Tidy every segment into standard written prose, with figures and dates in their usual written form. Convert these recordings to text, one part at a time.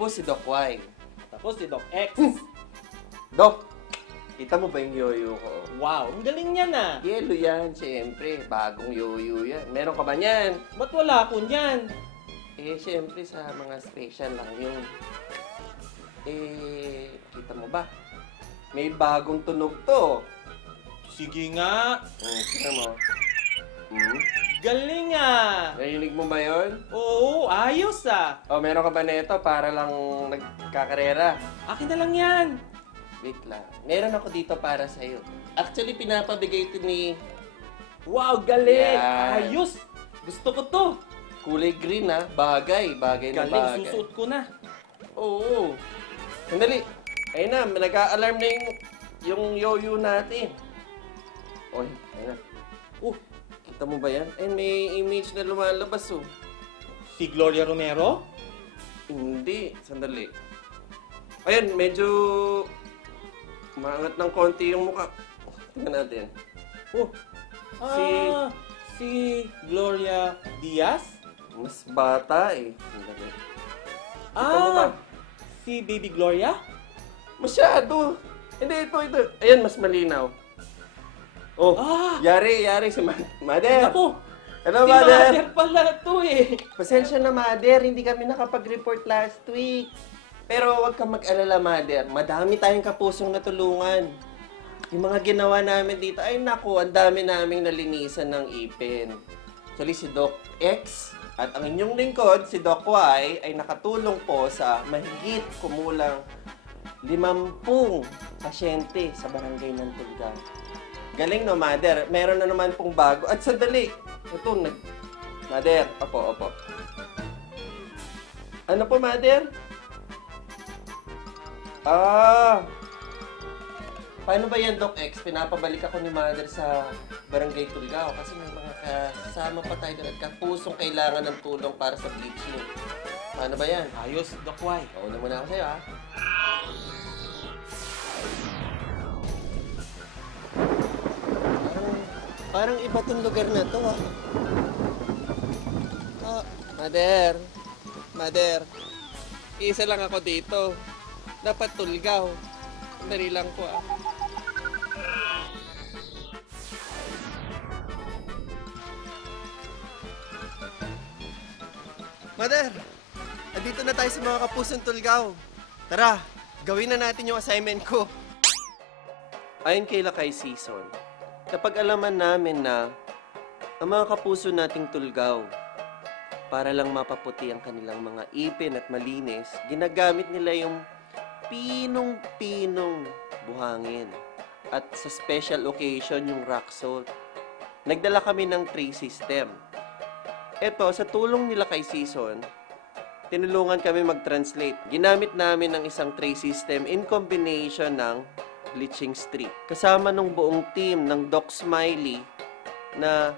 po si Doc Y. Tapos si Doc X. Doc, kita mo ba yung yoyo ko? Wow, ang galing niyan ah. Yelo yan, siyempre. Bagong yoyo yan. Meron ka ba niyan? Ba't wala ako niyan? Siyempre sa mga special lang yun. Kita mo ba? May bagong tunog to. Sige nga. Kita mo. Galing ah. Narinig mo ba yun? Oo, ayos ah. Meron ka ba nito para lang nagkakarera? Akin na lang yan. Wait lang. Meron ako dito para sa'yo. Actually, pinapabigay ito ni... Wow, galing. Yan. Ayos. Gusto ko to. Kulay green ha. Bagay. Bagay na Galing, bagay. susuot ko na. Oo. Sandali. Ayun na, nag-a-alarm na yung yoyo natin. Oy, ayun na. Kita mo ba yan? Ayun, may image na lumalabas oh. Si Gloria Romero? Hindi. Sandali. Ayun, medyo maangat ng konti yung mukha. Tingnan natin. Si Gloria Diaz? Mas bata eh. Sandali. Kita mo ba? Si Baby Gloria? Masyado. Hindi, ito. Ayan, mas malinaw. Yari si Mother. Ako, Hello, si Mother. Mother pala to eh. Pasensya na, Mother. Hindi kami nakapag-report last week. Pero huwag kang mag-alala, Mother. Madami tayong kapusong natulungan. Yung mga ginawa namin dito, ay naku, ang dami naming nalinisan ng ipin. Actually, si Doc X at ang inyong lingkod, si Doc Y, ay nakatulong po sa mahigit kumulang 50 pasyente sa barangay ng Tulga. Galing no, Mother. Meron na naman pong bago. At sandali. Ito, Mother. Opo. Ano po, Mother? Paano ba yan, Doc X? Pinapabalik ako ni Mother sa Barangay Tulgao kasi may mga kasama pa tayo doon at kapusong kailangan ng tulong para sa bleaching. Paano ba yan? Ayos, Doc Y. Una muna ako sa'yo, ha? Parang iba tong lugar na to, ha? Mother. Isa lang ako dito. Dapat Tulgao. Dali lang ko, ah. Mother, andito na tayo sa mga kapusong Tulgao. Tara, gawin na natin yung assignment ko. Ayon kay Lakay Season, napag-alaman namin na ang mga kapuso nating Tulgao, para lang mapaputi ang kanilang mga ipin at malinis, ginagamit nila yung pinong-pinong buhangin. At sa special occasion, yung rock salt. Nagdala kami ng tray system. Ito, sa tulong nila kay Season, tinulungan kami mag-translate. Ginamit namin ng isang tray system in combination ng bleaching strip. Kasama ng buong team ng Doc Smiley na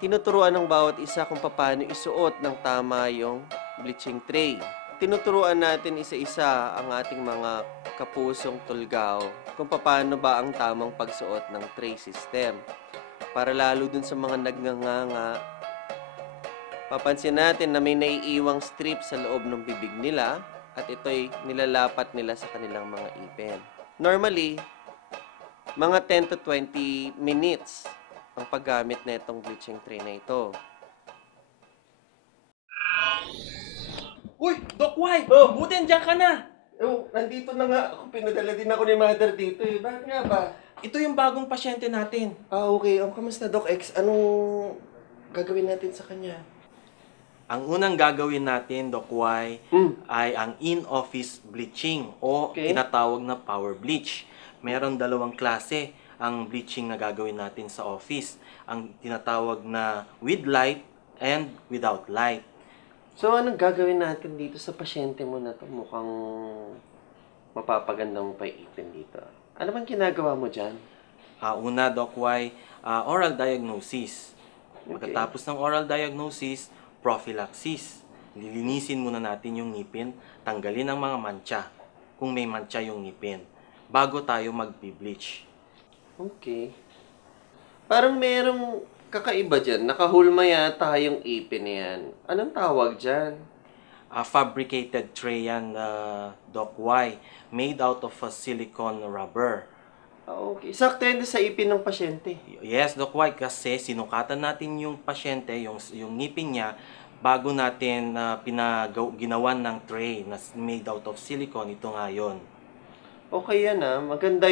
tinuturuan ng bawat isa kung paano isuot ng tama yung bleaching tray. Tinuturuan natin isa-isa ang ating mga kapusong Tulgao kung paano ba ang tamang pagsuot ng tray system. Para lalo dun sa mga nagnanganga, papansin natin na may naiiwang strip sa loob ng bibig nila at ito'y nilalapat nila sa kanilang mga ipin. Normally, mga 10 to 20 minutes ang paggamit na itong bleaching tray na ito. Uy, Doc Y! Buti andyan ka na! Nandito na nga ako. Pinadala din ako ni Mother dito eh. Bakit nga ba? Ito yung bagong pasyente natin. Okay. Kamusta, Doc X? Anong gagawin natin sa kanya? Ang unang gagawin natin, Doc Y, ay ang in-office bleaching o tinatawag na power bleach. Meron dalawang klase ang bleaching na gagawin natin sa office. Ang tinatawag na with light and without light. So, anong gagawin natin dito sa pasyente mo na to? Mukhang mapapaganda mo pa ipin dito. Ano bang ginagawa mo dyan? Una, Doc Y, oral diagnosis. Pagkatapos ng oral diagnosis, prophylaxis. Lilinisin muna natin yung ngipin, tanggalin ang mga mantsa, kung may mantsa yung ngipin, bago tayo mag-bleach. Okay. Parang merong kakaiba dyan. Nakahulma yata yung ipin na yan. Anong tawag dyan? fabricated tray yan, Doc Y, made out of silicone rubber. Okay. Sakto yun sa ipin ng pasyente. Yes, Doc Y, kasi sinukatan natin yung pasyente, yung ngipin niya, bago natin ginawan ng tray na made out of silicone. Ito nga yun. Okay yan ah. Maganda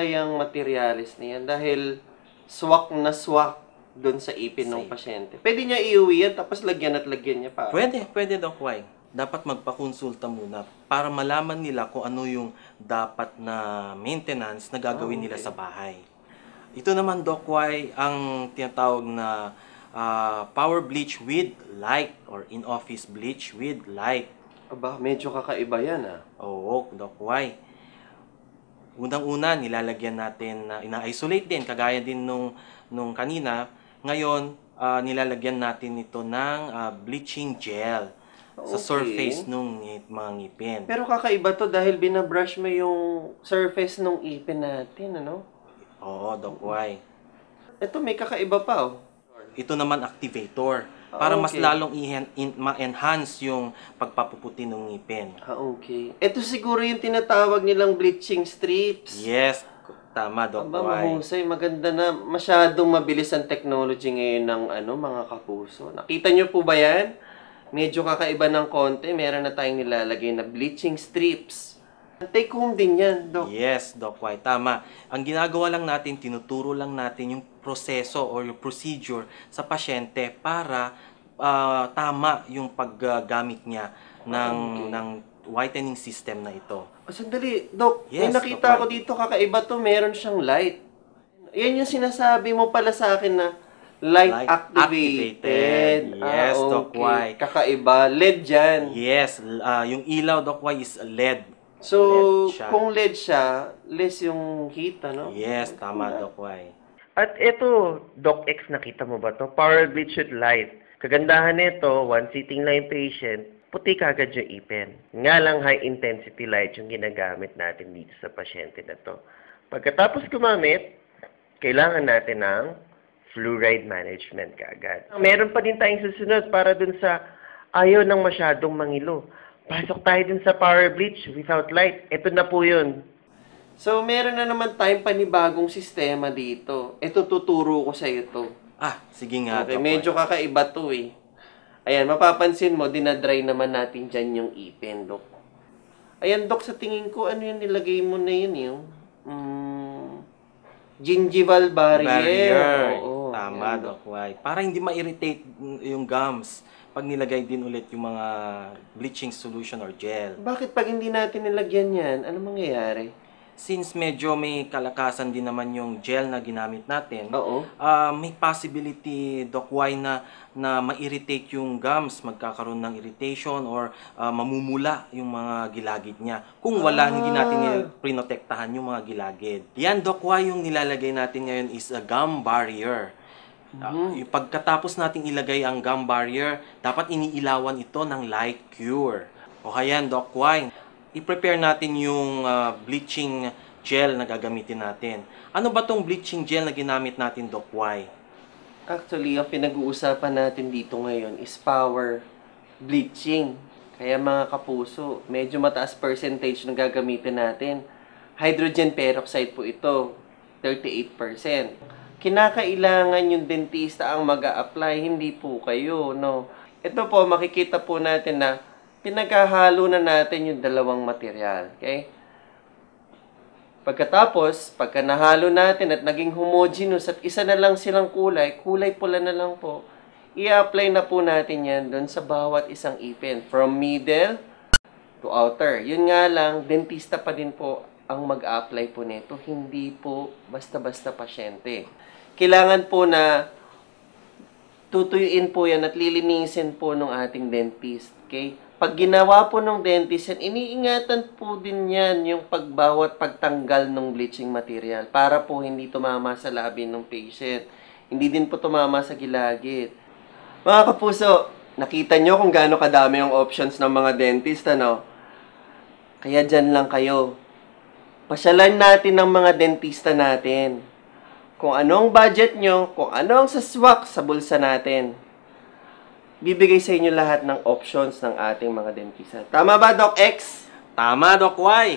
yung materialis niyan dahil swak na swak doon sa ipin ng pasyente. Pwede niya iuwi yan tapos lagyan at lagyan niya pa. Pwede, Doc Y. Dapat magpakonsulta muna para malaman nila kung ano yung dapat na maintenance na gagawin nila sa bahay. Ito naman, Doc Y, ang tinatawag na power bleach with light or in-office bleach with light. Aba, medyo kakaiba yan ah. Oo, Doc Y. Unang-una, nilalagyan natin na ina-isolate din, kagaya din nung kanina. Ngayon, nilalagyan natin ito ng bleaching gel sa surface ng mga ngipin. Pero kakaiba to dahil binabrush mo yung surface ng ipin natin, ano? Oo, Doc Y. Ito may kakaiba pa oh. Ito naman activator para mas lalong ma-enhance yung pagpapuputi ng ngipin. Okay. Ito siguro yung tinatawag nilang bleaching strips. Yes, tama, Doc Aba, Y. mahusay. Maganda na. Masyadong mabilis ang technology ngayon ng mga kapuso. Nakita nyo po ba yan? Medyo kakaiba ng konti. Meron na tayong nilalagay na bleaching strips. Take home din yan, Doc. Yes, Doc Y, tama. Ang ginagawa lang natin, tinuturo lang natin yung proseso or yung procedure sa pasyente para tama yung paggamit niya ng whitening system na ito. Sandali, Doc. May Yes, nakita Doc ko Y. dito kakaiba to. Meron siyang light. Yan yung sinasabi mo pala sa akin na light activated. Yes, Doc Y. Kakaiba. LED dyan. Yes, yung ilaw, Doc Y, is LED. So, LED siya. kung LED siya, less yung heat, ano? Yes, tama, Doc Y. At ito, Doc X, nakita mo ba to? Power bleach with light. Kagandahan nito, one sitting lang yung patient, puti kagad yung ipin. Nga lang high intensity light yung ginagamit natin dito sa pasyente na to. Pagkatapos gumamit, kailangan natin ng fluoride management kagad. Meron pa din tayong susunod para dun sa ayaw ng masyadong mangilo. Pasok tayo dun sa power bleach without light. Ito na po yun. So, meron na naman tayong panibagong sistema dito. Ito, tuturo ko sa ito. Sige nga, Okay, Doc medyo Y. kakaiba to eh. Ayan, mapapansin mo, dinadry naman natin dyan yung ipin, Dok. Ayan, Dok, sa tingin ko, ano yung nilagay mo na yun, yung gingival barrier. Oo, Tama, yan, Doc Y. Para hindi ma-irritate yung gums pag nilagay din ulit yung mga bleaching solution or gel. Bakit pag hindi natin nilagyan yan, ano mangyayari? Since medyo may kalakasan din naman yung gel na ginamit natin, Oo. may possibility, Doc Y, na ma-irritate yung gums, magkakaroon ng irritation or mamumula yung mga gilagid niya. Kung wala, hindi natin prinotektahan yung mga gilagid. Yan, Doc Y, yung nilalagay natin ngayon is a gum barrier. Yung pagkatapos nating ilagay ang gum barrier, dapat iniilawan ito ng light cure. O hayan, Doc Y, i-prepare natin yung bleaching gel na gagamitin natin. Ano ba tong bleaching gel na ginamit natin, Doc Y? Actually, ang pinag-uusapan natin dito ngayon is power bleaching. Kaya mga kapuso, medyo mataas percentage na gagamitin natin. Hydrogen peroxide po ito, 38%. Kinakailangan yung dentista ang mag-a-apply, hindi po kayo, no? Ito po, makikita po natin na pinaghahalo na natin yung dalawang material, okay? Pagkatapos, pagka nahalo natin at naging homogeneous at isa na lang silang kulay, kulay pula na lang po, i-apply na po natin yan doon sa bawat isang ipin, from middle to outer. Yun nga lang, dentista pa din po ang mag-apply po nito, hindi po basta-basta pasyente. Kailangan po na tutuyuin po yan at lilinisin po ng ating dentist, okay? Pag ginawa po ng dentist yan, iniingatan po din yan yung pagbawat pagtanggal ng bleaching material para po hindi tumama sa labi ng patient. Hindi din po tumama sa gilagid. Mga kapuso, nakita nyo kung gaano kadami yung options ng mga dentist, ano? Kaya dyan lang kayo. Pasyalan natin ng mga dentista natin. Kung anong budget nyo, kung anong saswak sa bulsa natin. bibigay sa inyo lahat ng options ng ating mga dentista. Tama ba, Doc X? Tama, Doc Y.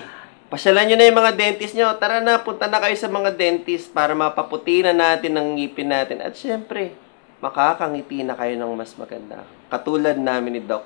Pasyalan nyo na yung mga dentist nyo. Tara na, punta na kayo sa mga dentist para mapaputi na natin ang ngipin natin. At syempre, makakangiti na kayo ng mas maganda. Katulad namin ni Doc